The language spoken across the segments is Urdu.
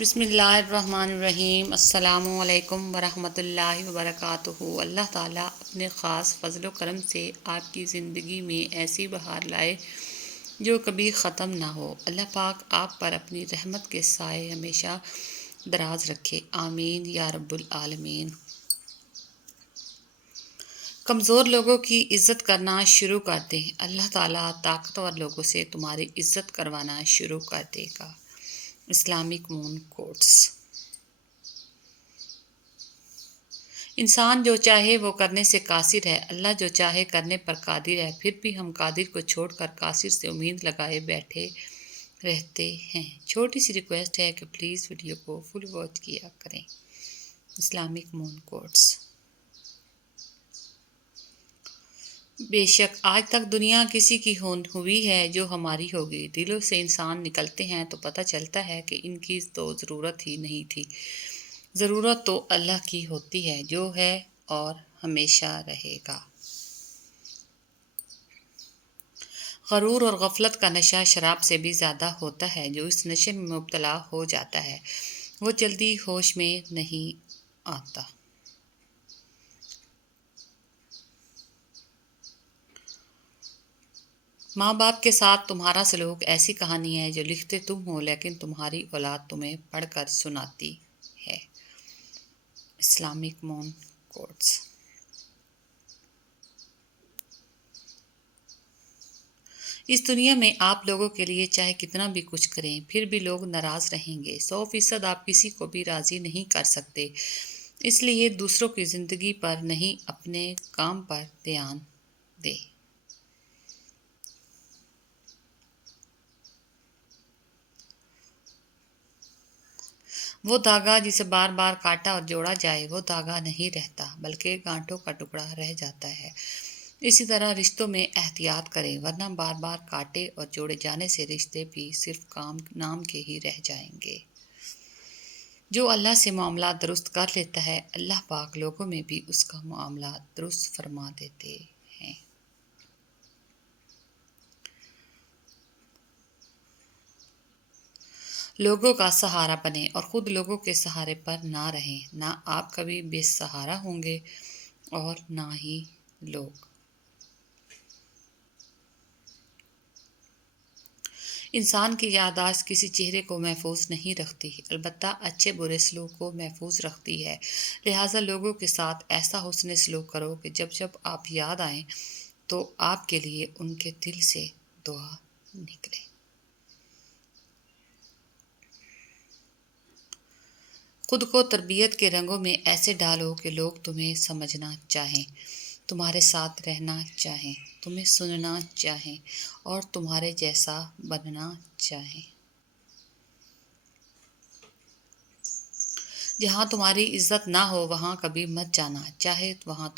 بسم اللہ الرحمن الرحیم۔ السلام علیکم ورحمۃ اللہ وبرکاتہ۔ اللہ تعالیٰ اپنے خاص فضل و کرم سے آپ کی زندگی میں ایسی بہار لائے جو کبھی ختم نہ ہو۔ اللہ پاک آپ پر اپنی رحمت کے سائے ہمیشہ دراز رکھے، آمین یا رب العالمین۔ کمزور لوگوں کی عزت کرنا شروع کر دیں، اللہ تعالیٰ طاقتور لوگوں سے تمہاری عزت کروانا شروع کر دے گا۔ اسلامک مون کوٹس۔ انسان جو چاہے وہ کرنے سے قاصر ہے، اللہ جو چاہے کرنے پر قادر ہے۔ پھر بھی ہم قادر کو چھوڑ کر قاصر سے امید لگائے بیٹھے رہتے ہیں۔ چھوٹی سی ریکویسٹ ہے کہ پلیز ویڈیو کو فل واچ کیا کریں۔ اسلامک مون کوٹس۔ بے شک آج تک دنیا کسی کی ہوئی ہے جو ہماری ہوگی۔ دلوں سے انسان نکلتے ہیں تو پتہ چلتا ہے کہ ان کی تو ضرورت ہی نہیں تھی۔ ضرورت تو اللہ کی ہوتی ہے جو ہے اور ہمیشہ رہے گا۔ غرور اور غفلت کا نشہ شراب سے بھی زیادہ ہوتا ہے۔ جو اس نشے میں مبتلا ہو جاتا ہے وہ جلدی ہوش میں نہیں آتا۔ ماں باپ کے ساتھ تمہارا سلوک ایسی کہانی ہے جو لکھتے تم ہو لیکن تمہاری اولاد تمہیں پڑھ کر سناتی ہے۔ اسلامک مون کوٹس۔ اس دنیا میں آپ لوگوں کے لیے چاہے کتنا بھی کچھ کریں پھر بھی لوگ ناراض رہیں گے۔ 100% آپ کسی کو بھی راضی نہیں کر سکتے، اس لیے دوسروں کی زندگی پر نہیں اپنے کام پر دھیان دیں۔ وہ دھاگا جسے بار بار کاٹا اور جوڑا جائے وہ دھاگا نہیں رہتا بلکہ گانٹھوں کا ٹکڑا رہ جاتا ہے۔ اسی طرح رشتوں میں احتیاط کریں ورنہ بار بار کاٹے اور جوڑے جانے سے رشتے بھی صرف نام کے ہی رہ جائیں گے۔ جو اللہ سے معاملات درست کر لیتا ہے اللہ پاک لوگوں میں بھی اس کا معاملہ درست فرما دیتے ہیں۔ لوگوں کا سہارا بنیں اور خود لوگوں کے سہارے پر نہ رہیں۔ نہ آپ کبھی بے سہارا ہوں گے اور نہ ہی لوگ۔ انسان کی یادداشت کسی چہرے کو محفوظ نہیں رکھتی، البتہ اچھے برے سلوک کو محفوظ رکھتی ہے۔ لہٰذا لوگوں کے ساتھ ایسا حسن سلوک کرو کہ جب جب آپ یاد آئیں تو آپ کے لیے ان کے دل سے دعا نکلے۔ خود کو تربیت کے رنگوں میں ایسے ڈالو کہ لوگ تمہیں سمجھنا چاہیں، تمہارے ساتھ رہنا چاہیں، تمہیں سننا چاہیں اور تمہارے جیسا بننا چاہیں۔ جہاں تمہاری عزت نہ ہو وہاں کبھی مت جانا، چاہے وہاں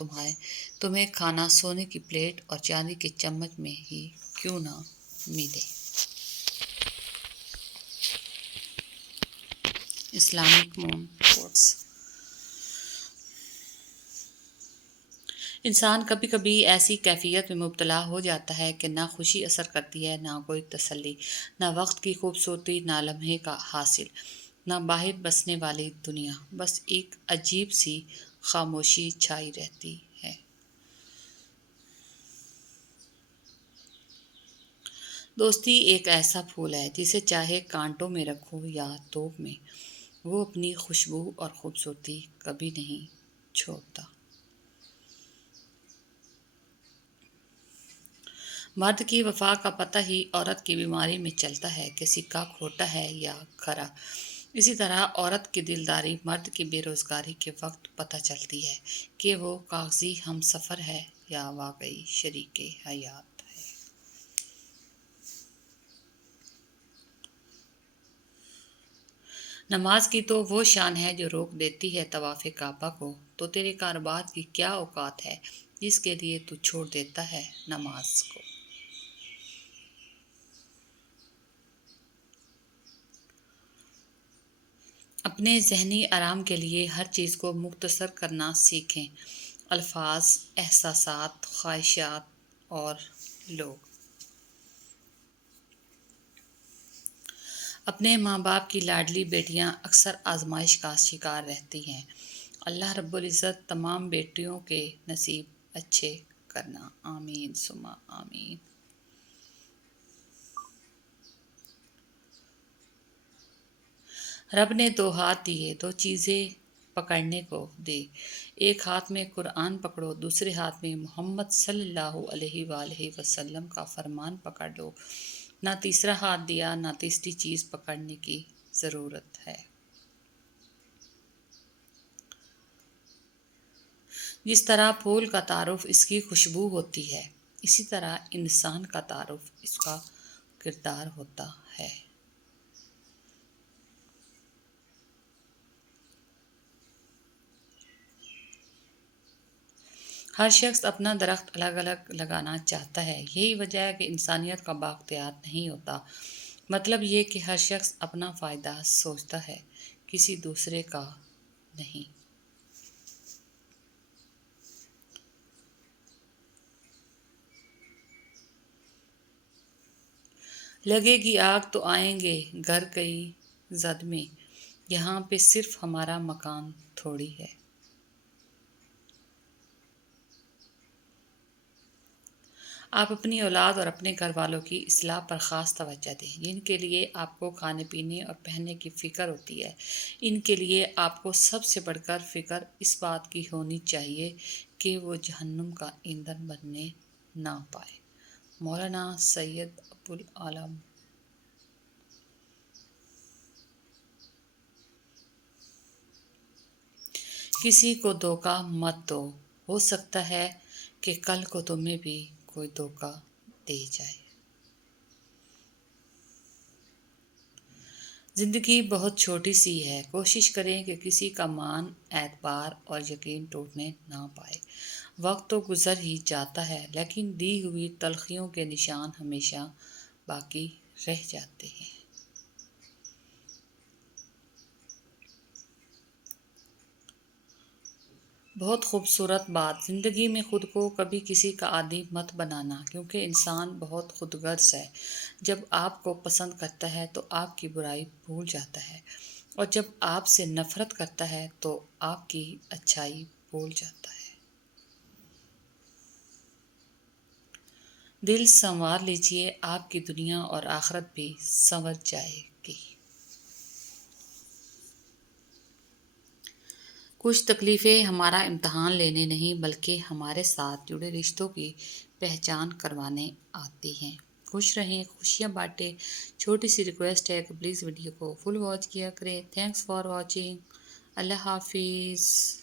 تمہیں کھانا سونے کی پلیٹ اور چاندی کے چمچ میں ہی کیوں نہ ملے۔ اسلامک مون کوٹس۔ انسان کبھی کبھی ایسی کیفیت میں مبتلا ہو جاتا ہے کہ نہ خوشی اثر کرتی ہے، نہ کوئی تسلی، نہ وقت کی خوبصورتی، نہ لمحے کا حاصل، نہ باہر بسنے والی دنیا، بس ایک عجیب سی خاموشی چھائی رہتی ہے۔ دوستی ایک ایسا پھول ہے جسے چاہے کانٹوں میں رکھو یا توپ میں، وہ اپنی خوشبو اور خوبصورتی کبھی نہیں چھوڑتا۔ مرد کی وفا کا پتہ ہی عورت کی بیماری میں چلتا ہے کہ سکہ کھوٹا ہے یا کھرا۔ اسی طرح عورت کی دلداری مرد کی بے روزگاری کے وقت پتہ چلتی ہے کہ وہ کاغذی ہم سفر ہے یا واقعی شریک حیات ہے۔ نماز کی تو وہ شان ہے جو روک دیتی ہے طواف کعبہ کو، تو تیرے کاروبار کی کیا اوقات ہے جس کے لیے تو چھوڑ دیتا ہے نماز کو۔ اپنے ذہنی آرام کے لیے ہر چیز کو مختصر کرنا سیکھیں، الفاظ، احساسات، خواہشات اور لوگ۔ اپنے ماں باپ کی لاڈلی بیٹیاں اکثر آزمائش کا شکار رہتی ہیں۔ اللہ رب العزت تمام بیٹیوں کے نصیب اچھے کرنا، آمین ثم آمین۔ رب نے 2 ہاتھ دیے، 2 چیزیں پکڑنے کو دے، ایک ہاتھ میں قرآن پکڑو، دوسرے ہاتھ میں محمد صلی اللہ علیہ وآلہ وسلم کا فرمان پکڑ لو۔ نہ تیسرا ہاتھ دیا، نہ تیسری چیز پکڑنے کی ضرورت ہے۔ جس طرح پھول کا تعارف اس کی خوشبو ہوتی ہے، اسی طرح انسان کا تعارف اس کا کردار ہوتا ہے۔ ہر شخص اپنا درخت الگ الگ لگانا چاہتا ہے، یہی وجہ ہے کہ انسانیت کا بااختیار نہیں ہوتا۔ مطلب یہ کہ ہر شخص اپنا فائدہ سوچتا ہے، کسی دوسرے کا نہیں۔ لگے گی آگ تو آئیں گے گھر کئی زد میں، یہاں پہ صرف ہمارا مکان تھوڑی ہے۔ آپ اپنی اولاد اور اپنے گھر والوں کی اصلاح پر خاص توجہ دیں، جن کے لیے آپ کو کھانے پینے اور پہننے کی فکر ہوتی ہے۔ ان کے لیے آپ کو سب سے بڑھ کر فکر اس بات کی ہونی چاہیے کہ وہ جہنم کا ایندھن بننے نہ پائے۔ مولانا سید ابوالعالم۔ کسی کو دھوکہ مت دو، ہو سکتا ہے کہ کل کو تمہیں بھی کوئی دھوکہ دے جائے۔ زندگی بہت چھوٹی سی ہے، کوشش کریں کہ کسی کا مان، اعتبار اور یقین ٹوٹنے نہ پائے۔ وقت تو گزر ہی جاتا ہے، لیکن دی ہوئی تلخیوں کے نشان ہمیشہ باقی رہ جاتے ہیں۔ بہت خوبصورت بات، زندگی میں خود کو کبھی کسی کا عادی مت بنانا، کیونکہ انسان بہت خود غرض ہے۔ جب آپ کو پسند کرتا ہے تو آپ کی برائی بھول جاتا ہے، اور جب آپ سے نفرت کرتا ہے تو آپ کی اچھائی بھول جاتا ہے۔ دل سنوار لیجئے، آپ کی دنیا اور آخرت بھی سنور جائے گی۔ کچھ تکلیفیں ہمارا امتحان لینے نہیں بلکہ ہمارے ساتھ جڑے رشتوں کی پہچان کروانے آتی ہیں۔ خوش رہیں، خوشیاں بانٹیں۔ چھوٹی سی ریکویسٹ ہے کہ پلیز ویڈیو کو فل واچ کیا کریں۔ Thanks for watching. اللہ حافظ۔